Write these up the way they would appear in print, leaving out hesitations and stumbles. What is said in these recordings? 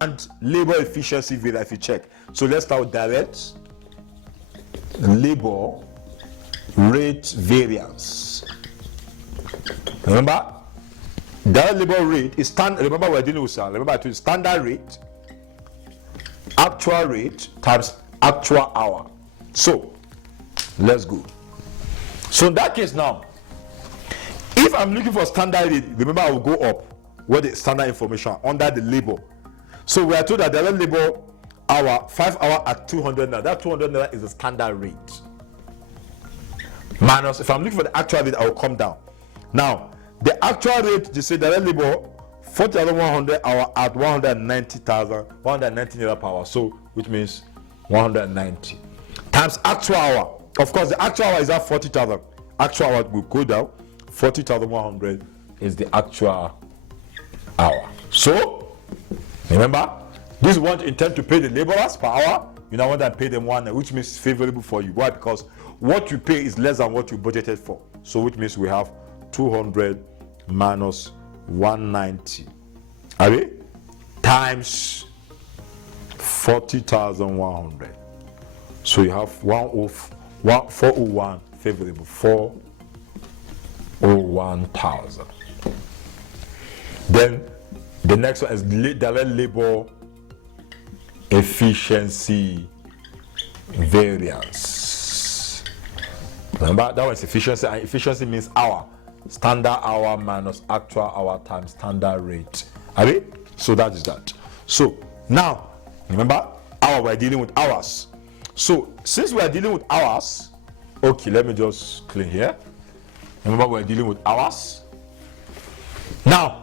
and labor efficiency variance if you check. So let's start with direct labor rate variance. Remember, direct labor rate is remember we're dealing with standard rate, actual rate times actual hour. So let's go. So in that case now, if I'm looking for standard rate, remember I will go up where the standard information under the labor. So we are told that direct labor hour 5 hour at 200 naira. That 200 naira is the standard rate. Minus, if I'm looking for the actual rate, I will come down. Now, the actual rate, they say direct labor 40,100 hour at 190 naira per hour. So, which means 190 times actual hour. Of course, the actual hour is at 40,000. Actual hour will go down. 40,100 is the actual hour. So, remember, this is what you intend to pay the laborers per hour. You now want to pay them 1, which means it's favorable for you. Why? Because what you pay is less than what you budgeted for. So, which means we have 200 minus 190. Are we? Times 40,100. So you have 401 favorable, 401,000. Then the next one is direct labor efficiency variance. Remember, that was efficiency, and efficiency means hour. Standard hour minus actual hour times standard rate. Are we? So that is that. So now, remember, hour, we're dealing with hours. So since we are dealing with hours, okay, let me just clean here. Remember, we're dealing with hours. Now,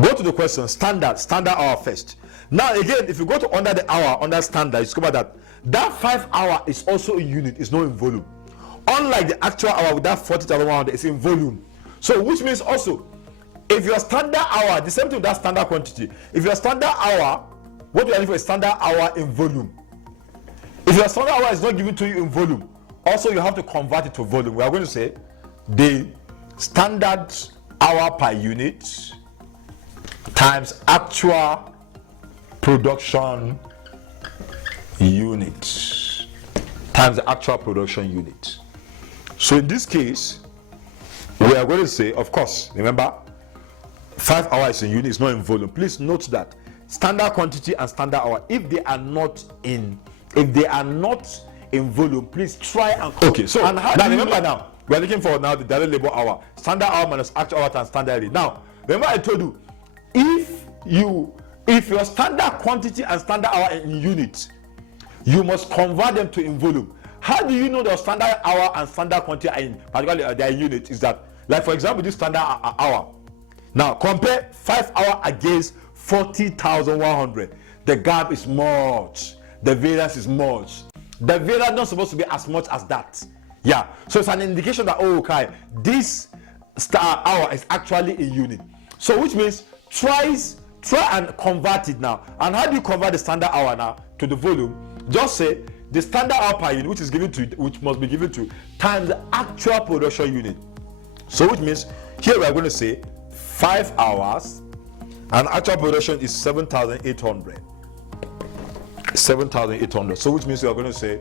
go to the question, standard hour first. Now again, if you go to under the hour, under standard, you discover that 5 hour is also in unit, it's not in volume. Unlike the actual hour with that 40,100, it's in volume. So which means also, if your standard hour, the same thing with that standard quantity, if your standard hour, what you are looking for is standard hour in volume. If your standard hour is not given to you in volume, also you have to convert it to volume. We are going to say the standard hour per unit times actual production unit times the actual production unit. So in this case, we are going to say, of course, remember, 5 hours in unit is not in volume. Please note that standard quantity and standard hour, if they are not in volume, please try and okay. So and now remember, now we are looking for now the direct labor hour, standard hour minus actual hour and standard rate. Now remember, I told you, if your standard quantity and standard hour are in units, you must convert them to in volume. How do you know the standard hour and standard quantity are in, particularly they are in units? Is that, like for example, this standard hour. Now compare 5 hour against 40,100. The gap is much. The variance is much. The variance not supposed to be as much as that. Yeah. So it's an indication that, oh, okay, this hour is actually a unit. So which means try and convert it now. And how do you convert the standard hour now to the volume? Just say the standard hour per unit, which must be given to, times the actual production unit. So which means here we are going to say 5 hours and actual production is 7,800. 7,800. So which means we are going to say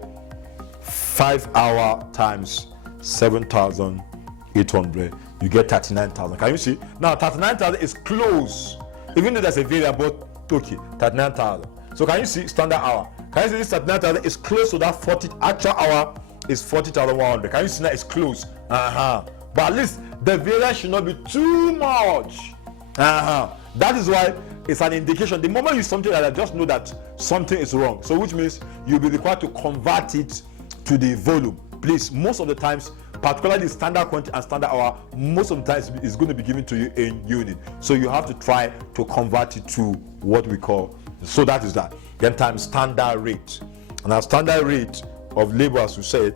5 hour times 7,800. You get 39,000. Can you see? Now 39,000 is close. Even though there's a variable, okay, 39,000. So can you see standard hour? Can you see this 39,000 is close to that 40? Actual hour is 40,100. Can you see that it's close? But at least the variance should not be too much. That is why it's an indication. The moment you something like that, just know that something is wrong. So which means you'll be required to convert it to the volume. Please, most of the times, particularly standard quantity and standard hour, most of the times is going to be given to you in unit. So you have to try to convert it to what we call, so that is that. Then times standard rate. And our standard rate of labor, as we said,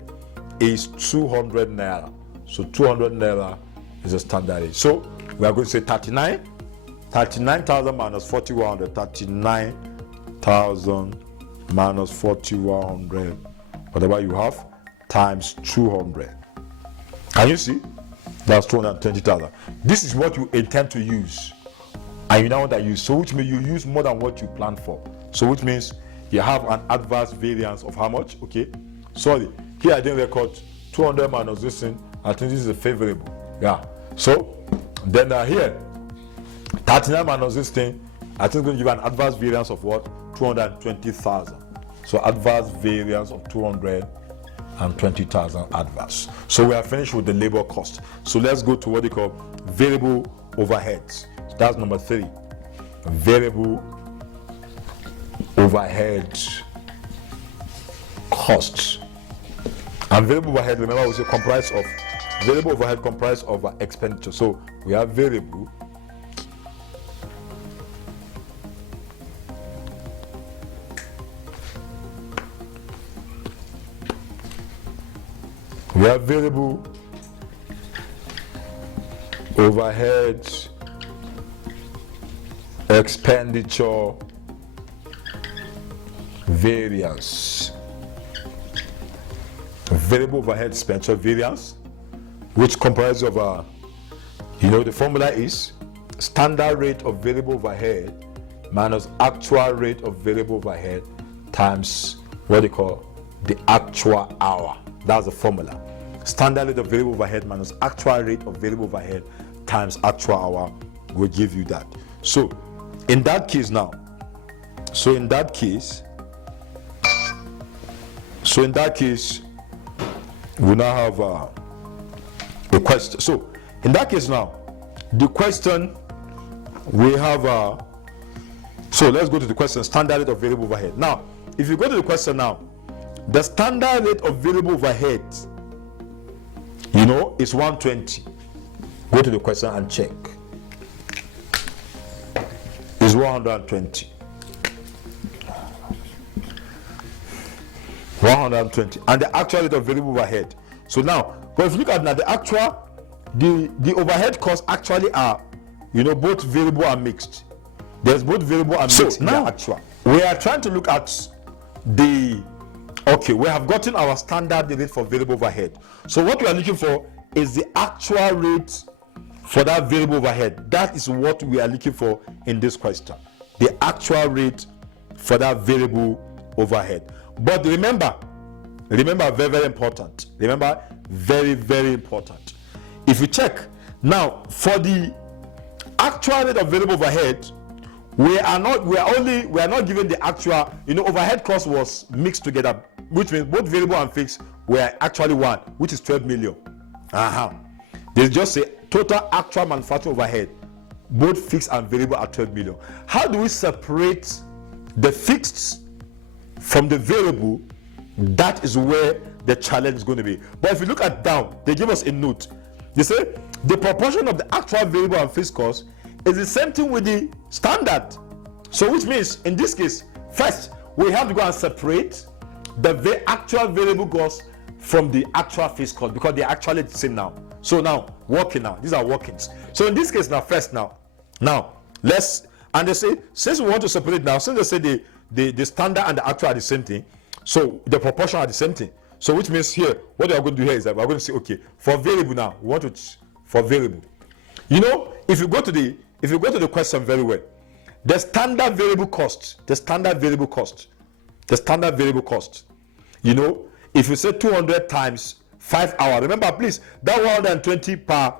is 200 naira. So 200 naira is a standard rate. So we are going to say 39,000 minus 4,100. 39,000 minus 4,100, whatever you have, times 200. Can you see? That's 220,000. This is what you intend to use and you now want to use, so which means you use more than what you planned for. So which means you have an adverse variance of how much? Okay, sorry, here I didn't record 200 minus this thing. I think this is a favorable. Yeah, so then here 39 minus this thing, I think it's going to give an adverse variance of what? 220,000. So adverse variance of 220,000 adverse. So we are finished with the labor cost. So let's go to what they call variable overheads. So that's number 3. Variable overhead costs. And variable overhead, remember, we say comprised of variable overhead comprised of expenditure. So we have variable overhead expenditure variance. Variable overhead expenditure variance, which comprises of the formula is standard rate of variable overhead minus actual rate of variable overhead times what they call the actual hour. That's the formula. Standard rate of variable overhead minus actual rate of variable overhead times actual hour will give you that. So in that case, we now have a question. So in that case now, the question we have so let's go to the question, standard rate of variable overhead. Now if you go to the question now, the standard rate of variable overhead is 120. Go to the question and check. Is 120. 120, and the actual rate of variable overhead. So now, but if you look at now, the overhead costs actually are, both variable and mixed. There's both variable and mixed in the actual. We are trying to look at we have gotten our standard rate for variable overhead. So what we are looking for is the actual rate for that variable overhead. That is what we are looking for in this question. The actual rate for that variable overhead. But remember, very, very important. Remember, very, very important. If you check now for the actual rate of variable overhead, we are not given the actual. Overhead cost was mixed together, which means both variable and fixed were actually one, which is 12 million. They just say total actual manufacturing overhead, both fixed and variable, are 12 million. How do we separate the fixed from the variable? That is where the challenge is going to be. But if you look at down, they give us a note. They say the proportion of the actual variable and fixed cost is the same thing with the standard. So which means in this case, first we have to go and separate the actual variable cost from the actual fixed cost, because they're actually the same now. So now working now, these are workings. So in this case now, first now let's, and they say since we want to separate now, since they say the standard and the actual are the same thing, so the proportion are the same thing. So which means here, what we are going to do here is that we are going to say, okay, for variable now, we want to for variable. If you go to the question very well, the standard variable cost, if you say 200 times 5 hours, remember please, that 120 per hour,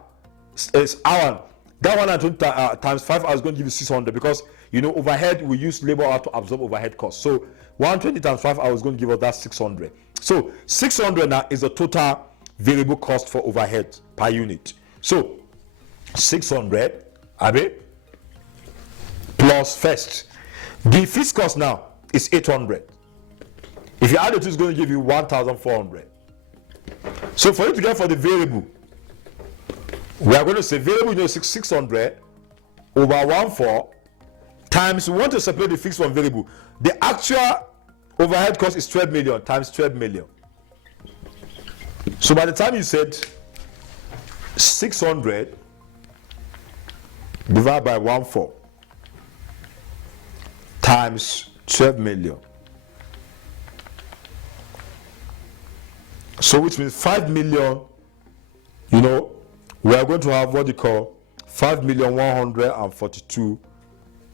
that 120 times 5 hours is going to give you 600, because overhead, we use labor hour to absorb overhead costs. So 120 times 5 hours is going to give us that 600. So 600 now is the total variable cost for overhead per unit. So 600 plus first, the fixed cost now is 800. If you add it, it's going to give you 1,400. So for you to get for the variable, we are going to say variable 600 over 1,400 times, we want to separate the fixed from variable. The actual overhead cost is 12 million times 12 million. So by the time you said 600 divided by 1,400 times 12 million, so which means 5 million, we are going to have what you call 5,142,000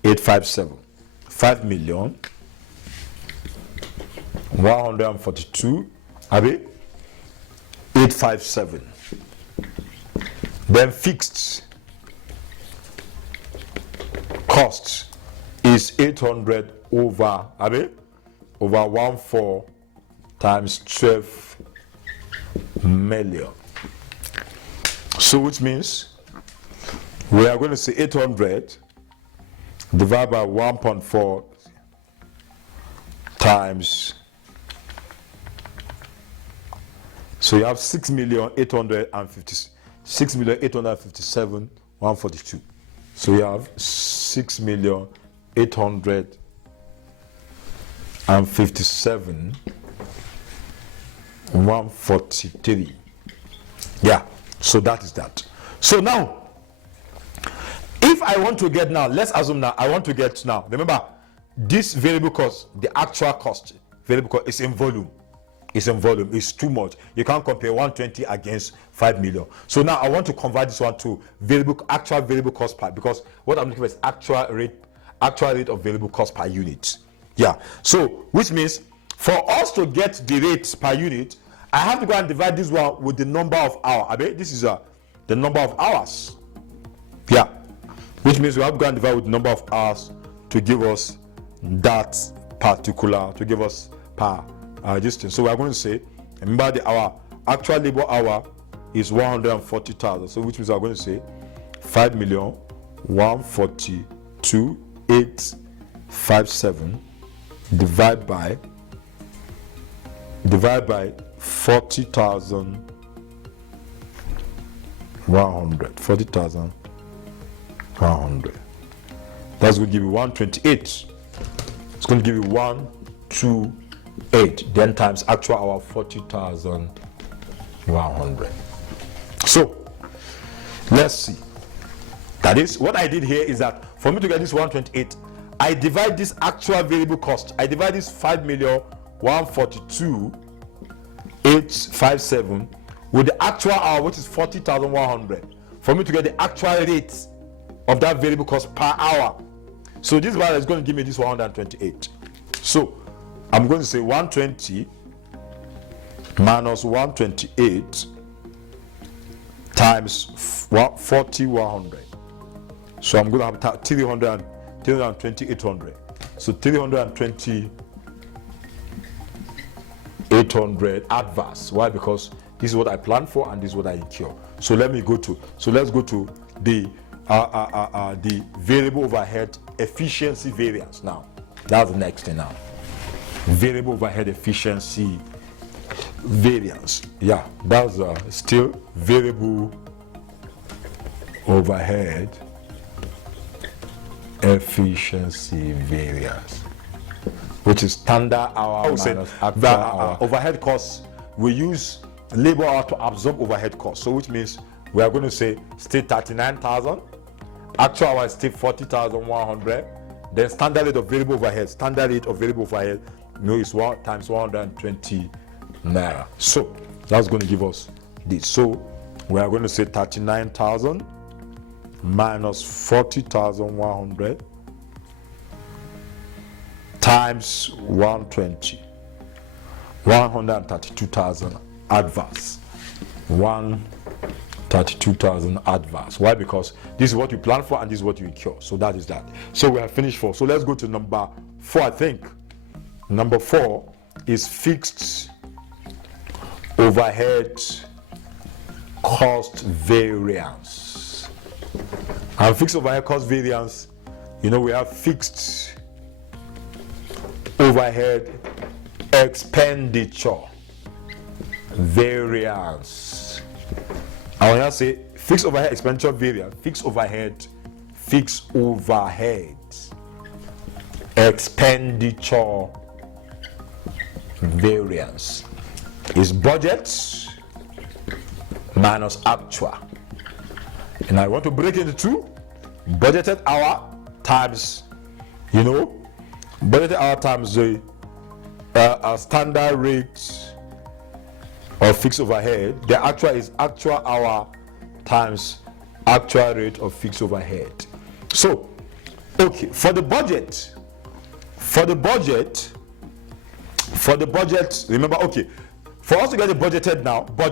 857. 5,142,000, Abi, 857. Then fixed cost is 800 over, Abi, over 14 times 12 million. So which means we are going to say 800 divided by 1.4 times. So you have 6,857,142. So you have 6,857,143. Yeah, so that is that. So now, if I want to get now, let's assume now I want to get now. Remember, this variable cost, the actual cost, variable cost is in volume. It's in volume. It's too much. You can't compare 120 against 5 million. So now I want to convert this one to actual variable cost per, because what I'm looking for is actual rate of variable cost per unit. Yeah. So which means for us to get the rates per unit, I have to go and divide this one with the number of hours. I mean, this is the number of hours. Yeah. Which means we have to go and divide with the number of hours to give us that particular, to give us per distance. So we are going to say, remember our actual labor hour is 140,000. So which means we are going to say 5,142,857 divided by 40,100. 40,100. That's going to give you 128. It's going to give you 128. Then times actual hour 40,100. So let's see. That is what I did here is that for me to get this 128, I divide this actual variable cost. I divide this 5,142,857 with the actual hour, which is 40,100, for me to get the actual rate of that variable cost per hour. So this value is going to give me this 128. So I'm going to say 120 minus 128 times 40,100. So I'm going to have 320,800. So 320,800 adverse. Why? Because this is what I plan for and this is what I incur. So let's go to the variable overhead efficiency variance now. That's the next thing now. Variable overhead efficiency variance. Yeah, that's still variable overhead efficiency variance, which is standard hour minus actual hour. Overhead costs, we use labor hour to absorb overhead costs. So which means we are going to say still 39,000, actual hour is still 40,100, then standard rate of variable overhead, is 1 times 120 naira. So that's going to give us this. So we are going to say 39,000 minus 40,100 times 120, 132,000 adverse. 132,000 adverse. Why? Because this is what you plan for and this is what you incur. So that is that. So we have finished 4. So let's go to number 4, I think. Number 4 is fixed overhead cost variance. And fixed overhead cost variance, we have fixed overhead expenditure variance. I want to say fixed overhead expenditure variance, fixed overhead expenditure variance is budget minus actual. And I want to break it into 2. Budgeted hour times, budgeted hour times the standard rate of fixed overhead. The actual is actual hour times actual rate of fixed overhead. So Okay, for the budget, remember, okay, for us to get the budget now, we are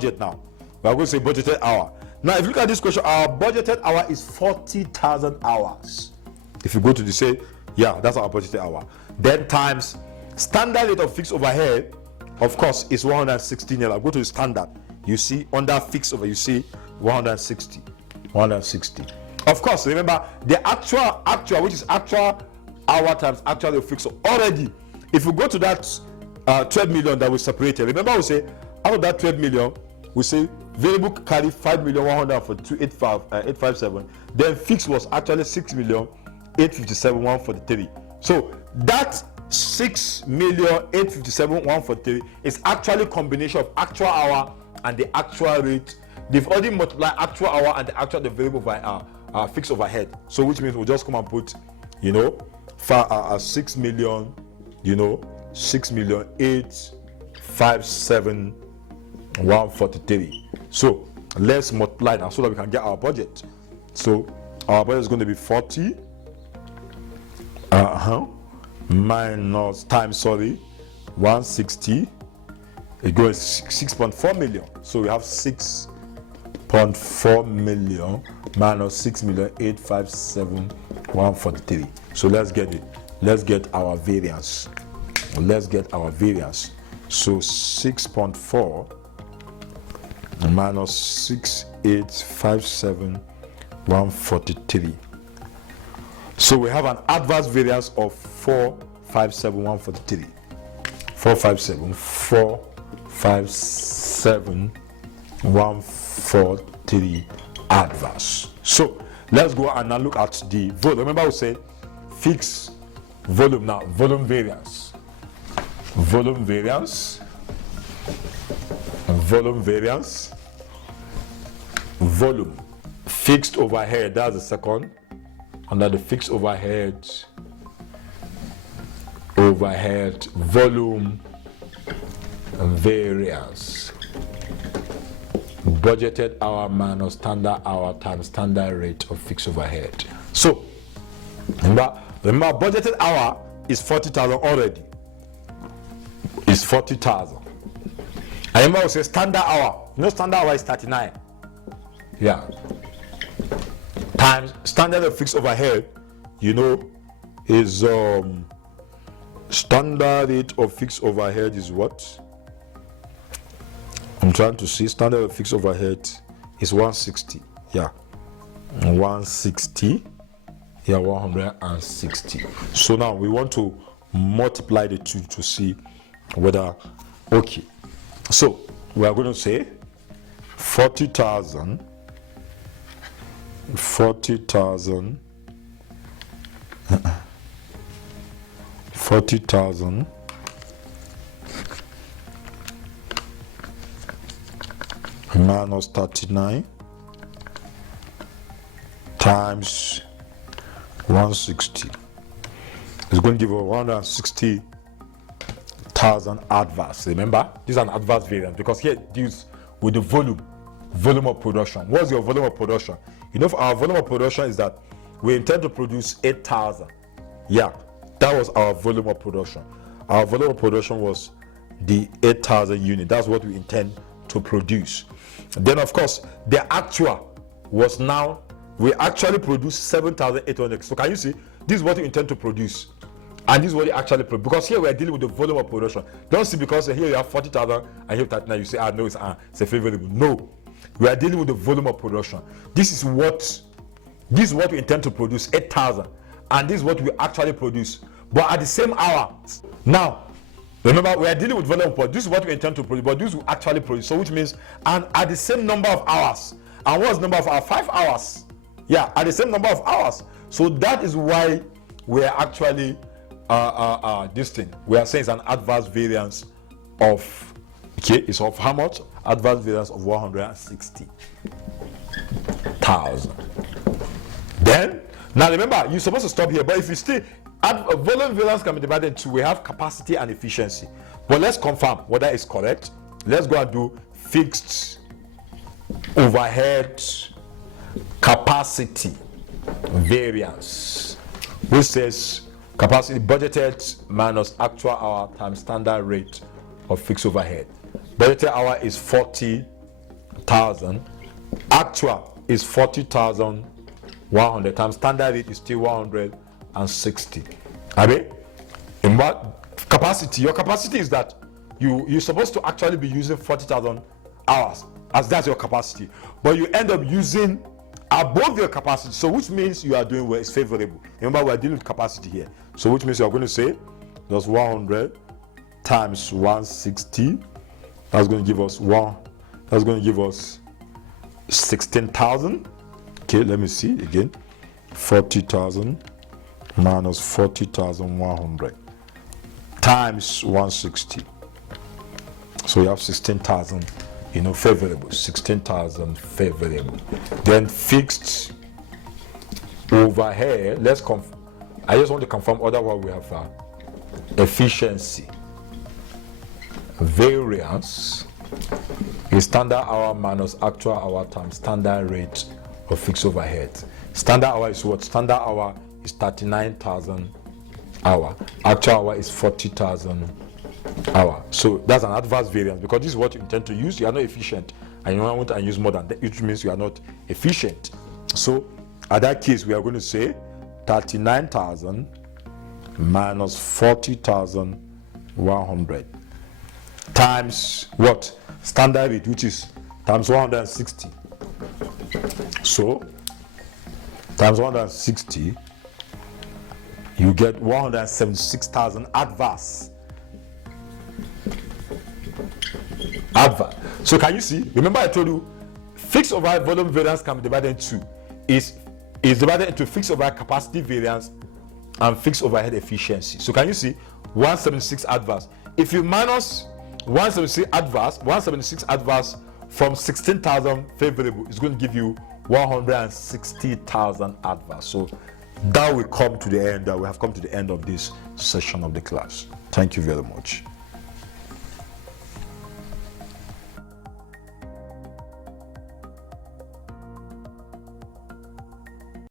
going to say budgeted hour. Now, if you look at this question, our budgeted hour is 40,000 hours. If you go to the say, yeah, that's our budgeted hour. Then times standard rate of fixed overhead, of course, is 160 naira. Go to the standard. You see under fixed over, you see 160. Of course, remember the actual, which is actual hour times actual fixed. So already, if you go to that 12 million that we separated, remember we say out of that 12 million, we say variable carry 5,142,857. Then fixed was actually 6,857,143. So that 6,857,143 is actually combination of actual hour and the actual rate. They've already multiplied actual hour and the actual the variable by fixed overhead. So which means we'll just come and put, 6 million, 6,857,143. So let's multiply now so that we can get our budget. So our budget is going to be 40 minus times 160. It goes 6.4 million. So we have 6.4 million minus 6,857,143. So let's get it. Let's get our variance. So 6.4 minus 6,857,143. So we have an adverse variance of 457,143. 457,143 adverse. So let's go and now look at the volume. Remember we say fixed volume now, volume variance, volume fixed overhead, that's the second. Under the fixed overhead volume variance, budgeted hour minus standard hour times standard rate of fixed overhead. So remember budgeted hour is 40,000 already. Is 40,000. I remember I say standard hour. Standard hour is 39. Yeah. Times standard of fixed overhead, is standard rate of fixed overhead is what? I'm trying to see. Standard of fixed overhead is 160. Yeah. 160. Yeah, 160. So now we want to multiply the two to see whether okay. So we are going to say 40,000 minus 39 times 160 is going to give us 160,000 adverse. Remember, this is an adverse variance because here it deals with the volume of production. What's your volume of production? Our volume of production is that we intend to produce 8,000. Yeah, that was our volume of production. Our volume of production was the 8,000 unit. That's what we intend to produce. Then of course the actual was now we actually produce 7,800. So can you see this is what you intend to produce and this is what you actually produce, because here we are dealing with the volume of production. Don't see because here you have 40,000 and here 39 you say no, it's a favorable. No, we are dealing with the volume of production. This is what we intend to produce, 8,000, and this is what we actually produce, but at the same hour. Now remember, we are dealing with volume of production. This is what we intend to produce, but this will actually produce. So which means, and at the same number of hours. And what's the number of hours? 5 hours. Yeah, at the same number of hours. So that is why we are actually this thing. We are saying it's an adverse variance of, it's of how much? Adverse variance of 160,000. Then, now remember, you're supposed to stop here, but if you still volume variance can be divided into, we have capacity and efficiency. But let's confirm whether it's correct. Let's go and do fixed overhead capacity variance. which says capacity budgeted minus actual hour times standard rate of fixed overhead. Budgeted hour is 40,000. Actual is 40,100 times standard rate is still 160. Abi? In what capacity? Your capacity is that you're supposed to actually be using 40,000 hours, as that's your capacity, but you end up using above your capacity, so which means you are doing well, it's favorable. Remember, we are dealing with capacity here, so which means you are going to say that's 100 times 160. That's going to give us 16,000. Okay, let me see again. 40,000 minus 40,100 times 160. So you have 16,000, favorable. 16,000 favorable. Then fixed overhead. I just want to confirm. Otherwise, we have efficiency. Variance is standard hour minus actual hour times standard rate of fixed overhead. Standard hour is what? Standard hour is 39,000 hour. Actual hour is 40,000 hour. So that's an adverse variance, because this is what you intend to use. You are not efficient, and you want to use more than that, which means you are not efficient. So at that case, we are going to say 39,000 minus 40,100 times what? Standard rate, which is times 160. So times 160, you get 176,000 adverse. So can you see? Remember I told you fixed overhead volume variance can be divided into two. Is divided into fixed overhead capacity variance and fixed overhead efficiency. So can you see 176 adverse? If you minus 176 adverse from 16,000 favorable, it's going to give you 160,000 adverse. So that will come to the end. We have come to the end of this session of the class. Thank you very much.